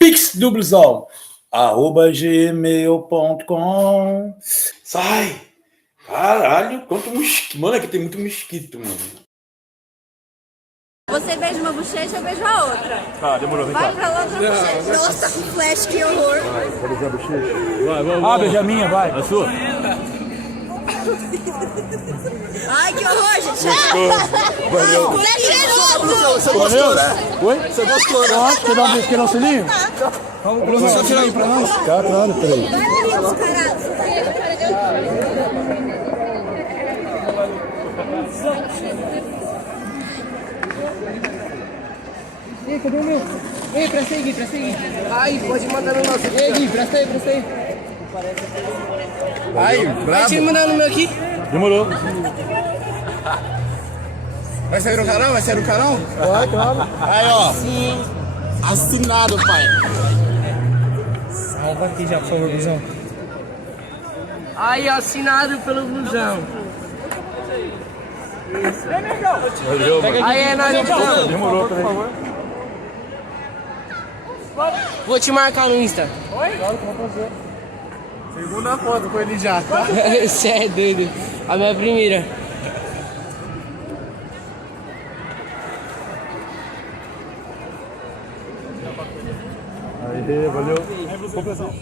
Pix do Blusão, @gmail.com. Sai! Caralho, quanto mosquito. Mano, aqui tem muito mosquito, mano. Você beija uma bochecha, eu beijo a outra. Tá, demorou, vem Vai cá. pra outra bochecha. Nossa, tá com flash, que horror. Vai beijar a bochecha? Vai, Ah, beija a minha, vai. A sua? Ai, que horror, gente. Valeu. Mulher cheiroso. Você gostou, né? Oi? Você gostou, né? Nossa, quer dar um beijo, quer dar um selinho? Vamos, Bruno, tira aí pra nós. Tá, claro, peraí. Vai, meninos, caralho. Ei, cadê o meu? Ei, presta aí, Gui, presta aí. Ai, pode mandar no nosso. Ei, Gui, presta aí, presta aí. Aí, Vai brabo. te mandar no meu aqui. Demorou. Vai sair no canal? Vai sair no canal? Vai, claro. Aí, ó. Assinado, pai. Salva aqui já, por favor, Blusão. Aí, assinado pelo Blusão. Valeu, mano. Aí é nóis, Blusão. Demorou, peraí. Vou te marcar no Insta. Segunda foto com ele já, tá? Você é doido. A minha primeira. Aí, valeu.